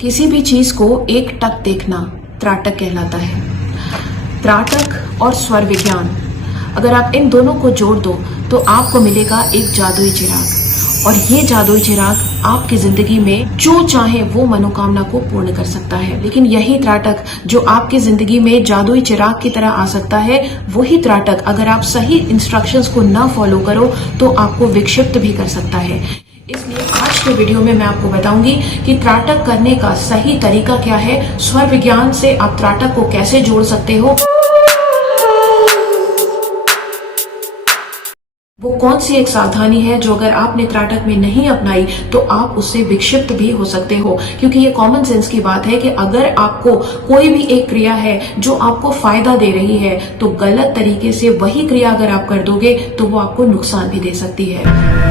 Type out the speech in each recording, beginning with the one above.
किसी भी चीज को एक टक देखना त्राटक कहलाता है। त्राटक और स्वर विज्ञान, अगर आप इन दोनों को जोड़ दो तो आपको मिलेगा एक जादुई चिराग, और ये जादुई चिराग आपकी जिंदगी में जो चाहे वो मनोकामना को पूर्ण कर सकता है। लेकिन यही त्राटक जो आपकी जिंदगी में जादुई चिराग की तरह आ सकता है, वही त्राटक अगर आप सही इंस्ट्रक्शंस को ना फॉलो करो तो आपको विक्षिप्त भी कर सकता है। इसलिए आज के वीडियो में मैं आपको बताऊंगी कि त्राटक करने का सही तरीका क्या है, स्वर विज्ञान से आप त्राटक को कैसे जोड़ सकते हो, वो कौन सी एक सावधानी है जो अगर आपने त्राटक में नहीं अपनाई तो आप उससे विक्षिप्त भी हो सकते हो। क्योंकि ये कॉमन सेंस की बात है कि अगर आपको कोई भी एक क्रिया है जो आपको फायदा दे रही है तो गलत तरीके से वही क्रिया अगर आप कर दोगे तो वो आपको नुकसान भी दे सकती है।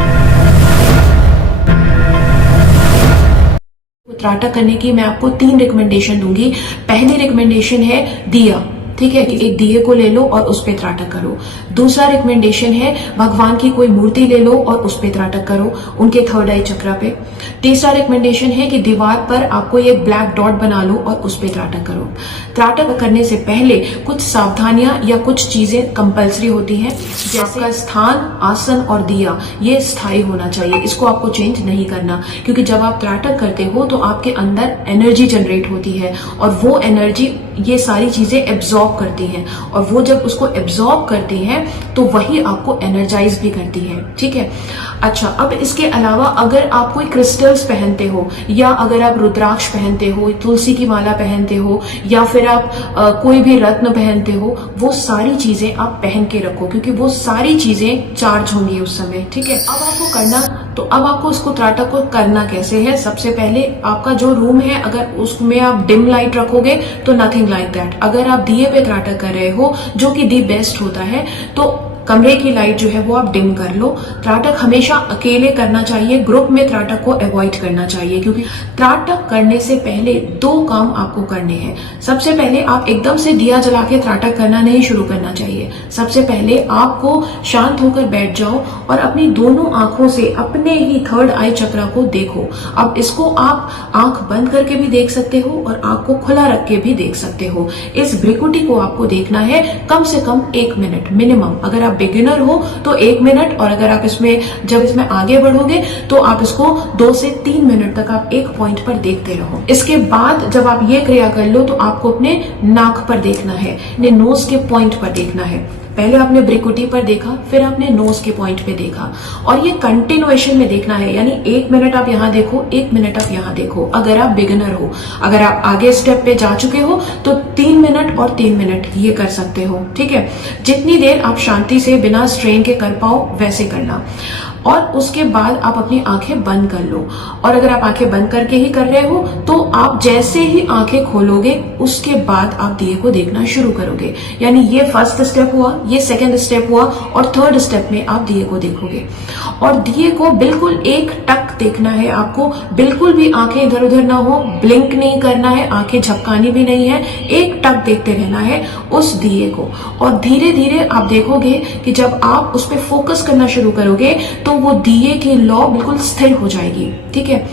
त्राटक करने की मैं आपको 3 रिकमेंडेशन दूंगी। पहली रिकमेंडेशन है दिया, ठीक है, कि एक दिए को ले लो और उस पे त्राटक करो। दूसरा रिकमेंडेशन है भगवान की कोई मूर्ति ले लो और उस पे त्राटक करो, उनके थर्ड आई चक्रा पे। तीसरा रिकमेंडेशन है कि दीवार पर आपको एक ब्लैक डॉट बना लो और उस पे त्राटक करो। त्राटक करने से पहले कुछ सावधानियां या कुछ चीजें कंपलसरी होती हैं, जैसे का स्थान, आसन और दिया ये स्थायी होना चाहिए, इसको आपको चेंज नहीं करना। क्योंकि जब आप त्राटक करते हो तो आपके अंदर एनर्जी जनरेट होती है और वो एनर्जी ये सारी चीजें एब्जॉर्ब करती हैं, और वो जब उसको एब्जॉर्ब करती हैं तो वही आपको एनर्जाइज भी करती है, ठीक है। अच्छा, अब इसके अलावा अगर आप कोई क्रिस्टल्स पहनते हो, या अगर आप रुद्राक्ष पहनते हो, तुलसी की माला पहनते हो, या फिर आप कोई भी रत्न पहनते हो, वो सारी चीजें आप पहन के रखो, क्योंकि वो सारी चीजें चार्ज होंगी उस समय, ठीक है। अब आपको करना, तो अब आपको इसको त्राटक को करना कैसे है। सबसे पहले आपका जो रूम है अगर उसमें आप डिम लाइट रखोगे तो नथिंग लाइक दैट। अगर आप दिए पे त्राटक कर रहे हो, जो कि दी बेस्ट होता है, तो कमरे की लाइट जो है वो आप डिम कर लो। त्राटक हमेशा अकेले करना चाहिए, ग्रुप में त्राटक को अवॉइड करना चाहिए, क्योंकि त्राटक करने से पहले 2 काम आपको करने हैं। सबसे पहले आप एकदम से दिया जला के त्राटक करना नहीं शुरू करना चाहिए। सबसे पहले आपको शांत होकर बैठ जाओ और अपनी दोनों आंखों से अपने ही थर्ड आई चक्रा को देखो। अब इसको आप आंख बंद करके भी देख सकते हो और आंख को खुला रख के भी देख सकते हो। इस भ्रिकुटी को आपको देखना है कम से कम 1 मिनट मिनिमम। अगर आप बिगिनर हो तो 1 मिनट, और अगर आप जब इसमें आगे बढ़ोगे तो आप इसको 2 से 3 मिनट तक आप एक पॉइंट पर देखते रहो। इसके बाद जब आप ये क्रिया कर लो तो आपको अपने नाक पर देखना है, अपने नोज के पॉइंट पर देखना है। पहले आपने भ्रिकुटी पर देखा, फिर आपने नोज के पॉइंट पे देखा, और ये कंटिन्यूएशन में देखना है, यानी 1 मिनट आप यहाँ देखो, 1 मिनट आप यहाँ देखो। अगर आप बिगिनर हो, अगर आप आगे स्टेप पे जा चुके हो तो 3 मिनट और 3 मिनट ये कर सकते हो, ठीक है। जितनी देर आप शांति से बिना स्ट्रेन के कर पाओ वैसे करना, और उसके बाद आप अपनी आंखें बंद कर लो। और अगर आप आंखें बंद करके ही कर रहे हो तो आप जैसे ही आंखें खोलोगे उसके बाद आप दिए को देखना शुरू करोगे। यानी ये फर्स्ट स्टेप हुआ, ये सेकंड स्टेप हुआ, और थर्ड स्टेप में आप दिए को देखोगे। और दिए को बिल्कुल एक टक देखना है आपको, बिल्कुल भी आंखें इधर उधर ना हो, ब्लिंक नहीं करना है, आंखें झपकानी भी नहीं है, एक टक देखते रहना है उस दिए को। और धीरे धीरे आप देखोगे कि जब आप उस पर फोकस करना शुरू करोगे तो वो दिए की लौ बिल्कुल स्थिर हो जाएगी, ठीक है।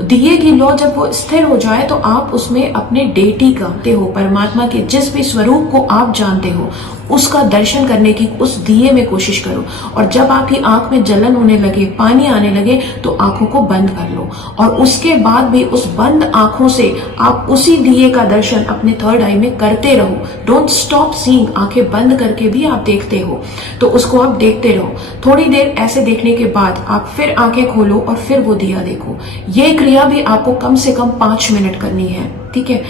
दिए की लौ जब वो स्थिर हो जाए तो आप उसमें अपने डेटी करते हो, परमात्मा के जिस भी स्वरूप को आप जानते हो उसका दर्शन करने की उस दिए में कोशिश करो। और जब आपकी आंख में जलन होने लगे, पानी आने लगे, तो आंखों को बंद कर लो, और उसके बाद भी उस बंद आंखों से आप उसी दिए का दर्शन अपने थर्ड आई में करते रहो। डोंट स्टॉप सीइंग, आंखें बंद करके भी आप देखते हो तो उसको आप देखते रहो। थोड़ी देर ऐसे देखने के बाद आप फिर आंखें खोलो और फिर वो दिया देखो। ये क्रिया भी आपको कम से कम 5 मिनट करनी है, ठीक है।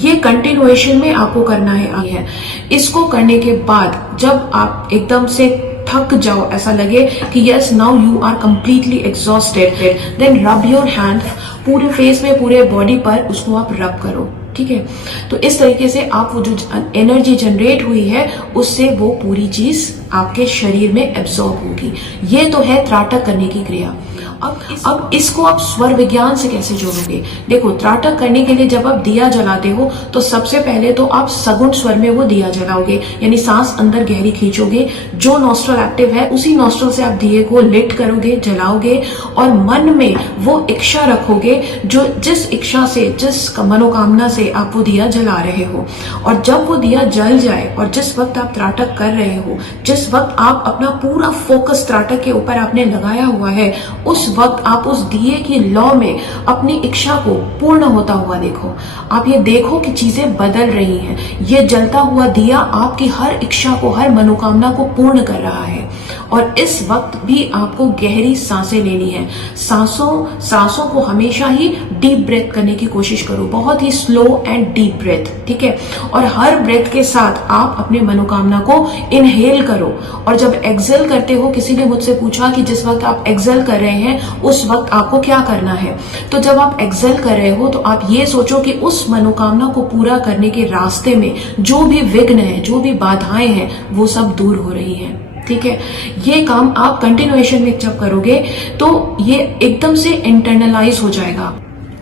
ये कंटिन्यूएशन में आपको करना है। इसको करने के बाद जब आप एकदम से थक जाओ, ऐसा लगे कि yes now you are completely exhausted, then rub your hand, पूरे फेस में, पूरे बॉडी पर उसको आप रब करो, ठीक है। तो इस तरीके से आप वो जो एनर्जी जनरेट हुई है उससे वो पूरी चीज आपके शरीर में एब्जॉर्ब होगी। ये तो है त्राटक करने की क्रिया। अब इसको आप स्वर विज्ञान से कैसे जोड़ोगे? देखो, त्राटक करने के लिए जब आप दिया जलाते हो तो सबसे पहले तो आप सगुण स्वर में वो दिया जलाओगे, यानी सांस अंदर गहरी खींचोगे, जो नॉस्ट्रल एक्टिव है उसी नॉस्ट्रल से आप दिए को लिट करोगे, जलाओगे, और मन में वो इच्छा रखोगे जो जिस इच्छा से, जिस मनोकामना से आप वो दिया जला रहे हो। और जब वो दिया जल जाए और जिस वक्त आप त्राटक कर रहे हो, जिस वक्त आप अपना पूरा फोकस त्राटक के ऊपर आपने लगाया हुआ है, उस वक्त आप उस दिए की लौ में अपनी इच्छा को पूर्ण होता हुआ देखो। आप ये देखो कि चीजें बदल रही हैं। ये जलता हुआ दिया आपकी हर इच्छा को, हर मनोकामना को पूर्ण कर रहा है। और इस वक्त भी आपको गहरी सांसें लेनी है। सांसों को हमेशा ही डीप ब्रेथ करने की कोशिश करो, बहुत ही स्लो एंड डीप ब्रेथ, ठीक है। और हर ब्रेथ के साथ आप अपने मनोकामना को इनहेल करो, और जब एक्सेल करते हो, किसी ने मुझसे पूछा कि जिस वक्त आप एक्सेल कर रहे हैं उस वक्त आपको क्या करना है। तो जब आप एक्सेल कर रहे हो तो आप ये सोचो कि उस मनोकामना को पूरा करने के रास्ते में जो भी विघ्न है, जो भी बाधाएं हैं, वो सब दूर हो रही हैं, ठीक है। ये काम आप कंटिन्यूएशन में जब करोगे तो ये एकदम से इंटरनलाइज हो जाएगा।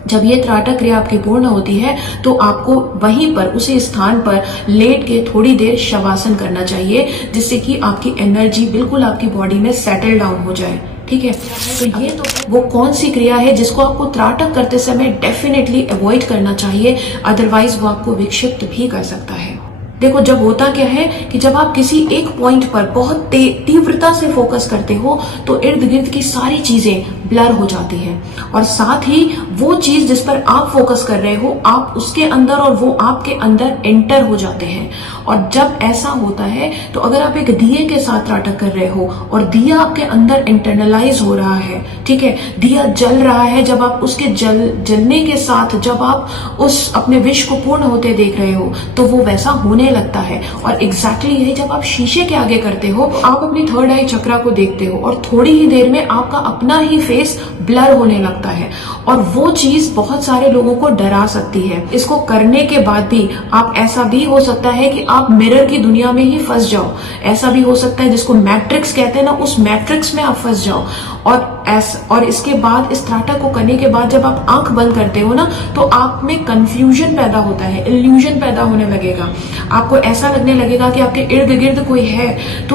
जब ये त्राटक क्रिया आपकी पूर्ण होती है तो आपको वहीं पर, उसी स्थान पर लेट के थोड़ी देर शवासन करना चाहिए, जिससे कि आपकी एनर्जी बिल्कुल आपकी बॉडी में सेटल डाउन हो जाए, ठीक है। तो ये तो वो कौन सी क्रिया है जिसको आपको त्राटक करते समय डेफिनेटली अवॉइड करना चाहिए, अदरवाइज वो आपको विक्षिप्त भी कर सकता है। देखो, जब होता क्या है कि जब आप किसी एक पॉइंट पर बहुत तीव्रता से फोकस करते हो तो इर्द गिर्द की सारी चीजें ब्लर हो जाती हैं, और साथ ही वो चीज जिस पर आप फोकस कर रहे हो, आप उसके अंदर और वो आपके अंदर एंटर हो जाते हैं। और जब ऐसा होता है तो अगर आप एक दिए के साथ त्राटक कर रहे हो और दिया आपके अंदर इंटरनलाइज हो रहा है, ठीक है, दिया जल रहा है, जब आप उसके जलने के साथ जब आप उस अपने विश को पूर्ण होते देख रहे हो तो वो वैसा होने लगता है। और एग्जैक्टली यही जब आप शीशे के आगे करते हो, आप अपनी थर्ड आई चक्रा को देखते हो और थोड़ी ही देर में आपका अपना ही फेस ब्लर होने लगता है, और वो चीज बहुत सारे लोगों को डरा सकती है। इसको करने के बाद भी आप, ऐसा भी हो सकता है कि आप मिरर की दुनिया में ही फंस जाओ, ऐसा भी हो सकता है जिसको मैट्रिक्स कहते हैं ना, उस मैट्रिक्स में आप फंस जाओ। और इसके बाद इस त्राटक को करने के बाद जब आप आंख बंद करते हो ना तो आप में कंफ्यूजन पैदा होता है, इल्यूजन पैदा होने लगेगा, आपको ऐसा लगने लगेगा कि आपके इर्द गिर्द कोई है।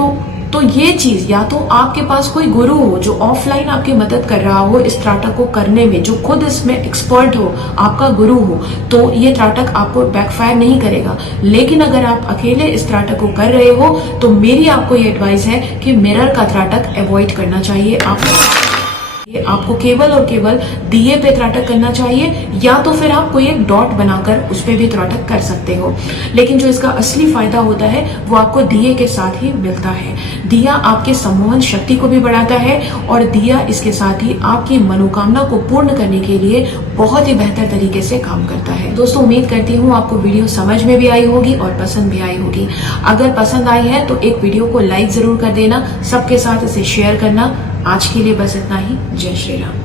तो ये चीज, या तो आपके पास कोई गुरु हो जो ऑफलाइन आपकी मदद कर रहा हो इस त्राटक को करने में, जो खुद इसमें एक्सपर्ट हो, आपका गुरु हो, तो ये त्राटक आपको बैकफायर नहीं करेगा। लेकिन अगर आप अकेले इस त्राटक को कर रहे हो तो मेरी आपको ये एडवाइस है कि मिरर का त्राटक अवॉइड करना चाहिए। आपको केवल और केवल दिए पे त्राटक करना चाहिए, या तो फिर आप कोई एक डॉट बनाकर उस पे भी त्राटक कर सकते हो। लेकिन जो इसका असली फायदा होता है वो आपको दिए के साथ ही मिलता है। दिया आपके सम्मोहन शक्ति को भी बढ़ाता है, और दिया इसके साथ ही आपकी मनोकामना को पूर्ण करने के लिए बहुत ही बेहतर तरीके से काम करता है। दोस्तों, उम्मीद करती हूँ आपको वीडियो समझ में भी आई होगी और पसंद भी आई होगी। अगर पसंद आई है तो एक वीडियो को लाइक जरूर कर देना, सबके साथ इसे शेयर करना। आज के लिए बस इतना ही। जय श्री राम।